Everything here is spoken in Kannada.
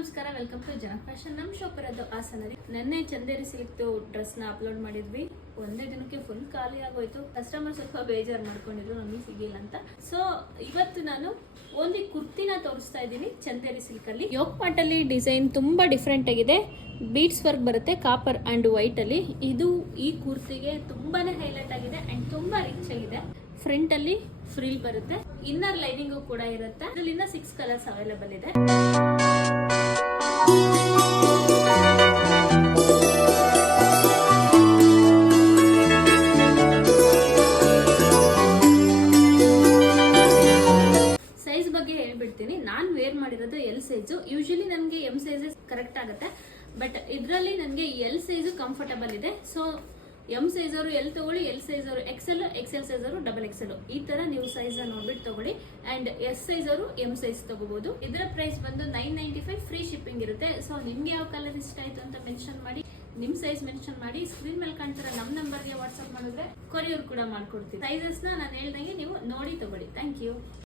ನಮಸ್ಕಾರ, ವೆಲ್ಕಮ್ ಟು ಜನ ಫ್ಯಾಷನ್. ನಮ್ಮ ಶಾಪ್ ಇರೋದು ಹಾಸನಲ್ಲಿ. ನೆನ್ನೆ ಚಂದೇರಿ ಸಿಲ್ಕ್ದು ಡ್ರೆಸ್ ನ ಅಪ್ಲೋಡ್ ಮಾಡಿದ್ವಿ. ಒಂದೇ ದಿನಕ್ಕೆ ಫುಲ್ ಖಾಲಿ ಆಗೋಯ್ತು. ಕಸ್ಟಮರ್ ಸ್ವಲ್ಪ ಬೇಜಾರು ಮಾಡ್ಕೊಂಡಿದ್ರು ನಮಗೆ ಸಿಗಿಲ್ಲ ಅಂತ. ಸೊ ಇವತ್ತು ನಾನು ಒಂದು ಕುರ್ತಿನ ತೋರಿಸ್ತಾ ಇದ್ದೀನಿ ಚಂದೇರಿ ಸಿಲ್ಕ್ ಅಲ್ಲಿ. ಯೋಗ್ ಪಾಟ್ ಅಲ್ಲಿ ಡಿಸೈನ್ ತುಂಬಾ ಡಿಫ್ರೆಂಟ್ ಆಗಿದೆ. ಬೀಡ್ಸ್ ವರ್ಕ್ ಬರುತ್ತೆ ಕಾಪರ್ ಅಂಡ್ ವೈಟ್ ಅಲ್ಲಿ. ಇದು ಈ ಕುರ್ತಿಗೆ ತುಂಬಾನೇ ಹೈಲೈಟ್ ಆಗಿದೆ ಅಂಡ್ ತುಂಬಾ ರಿಚ್ ಆಗಿದೆ. ಫ್ರಂಟ್ ಅಲ್ಲಿ ಫ್ರಿಲ್ ಬರುತ್ತೆ, ಇನ್ನರ್ ಲೈನಿಂಗ್ ಕೂಡ ಇರುತ್ತೆ. ಇದ್ರಲ್ಲಿಂದ 6 ಕಲರ್ಸ್ ಅವೈಲೇಬಲ್ ಇದೆ. ಸೈಜ್ ಬಗ್ಗೆ ಹೇಳ್ಬಿಡ್ತೀನಿ. ನಾನು ವೇರ್ ಮಾಡಿರೋದು ಎಲ್ ಸೈಜ್. ಯೂಶಲಿ ನನಗೆ ಎಂ ಸೈಜಸ್ ಕರೆಕ್ಟ್ ಆಗುತ್ತೆ, ಬಟ್ ಇದರಲ್ಲಿ ನನಗೆ ಎಲ್ ಸೈಜ್ ಕಂಫರ್ಟಬಲ್ ಇದೆ. ಸೊ ಎಂ ಸೈಜ್ ಅವರು ಎಲ್ ತಗೊಳ್ಳಿ, ಎಲ್ ಸೈಜ್ ಅವರು ಎಕ್ಸೆಲ್, ಎಕ್ಸೆಲ್ ಸೈಜ್ ಅವರು ಡಬಲ್ ಎಕ್ಸೆಲ್, ಈ ತರ ನೀವು ಸೈಜ್ ನೋಡ್ಬಿಟ್ಟು ತಗೊಳ್ಳಿ. ಅಂಡ್ ಎಸ್ ಸೈಜ್ ಅವರು ಎಂ ಸೈಜ್ ತಗೋಬಹುದು. ಇದರ ಪ್ರೈಸ್ ಬಂದು 995, ಫ್ರೀ ಶಿಪ್ಪಿಂಗ್ ಇರುತ್ತೆ. ಸೊ ನಿಮ್ಗೆ ಯಾವ ಕಲರ್ ಇಷ್ಟ ಆಯ್ತು ಅಂತ ಮೆನ್ಷನ್ ಮಾಡಿ, ನಿಮ್ ಸೈಜ್ ಮೆನ್ಷನ್ ಮಾಡಿ, ಸ್ಕ್ರೀನ್ ಮೇಲೆ ಕಾಣ್ತಿರೋ ನಮ್ಮ ನಂಬರ್ಗೆ ವಾಟ್ಸ್ಆಪ್ ಮಾಡಿದ್ರೆ ಕೊರಿಯರ್ ಕೂಡ ಮಾಡ್ಕೊಡ್ತೀವಿ. ಸೈಜಸ್ ನಾನು ಹೇಳ್ದಂಗೆ ನೀವು ನೋಡಿ ತಗೊಳ್ಳಿ. Thank you.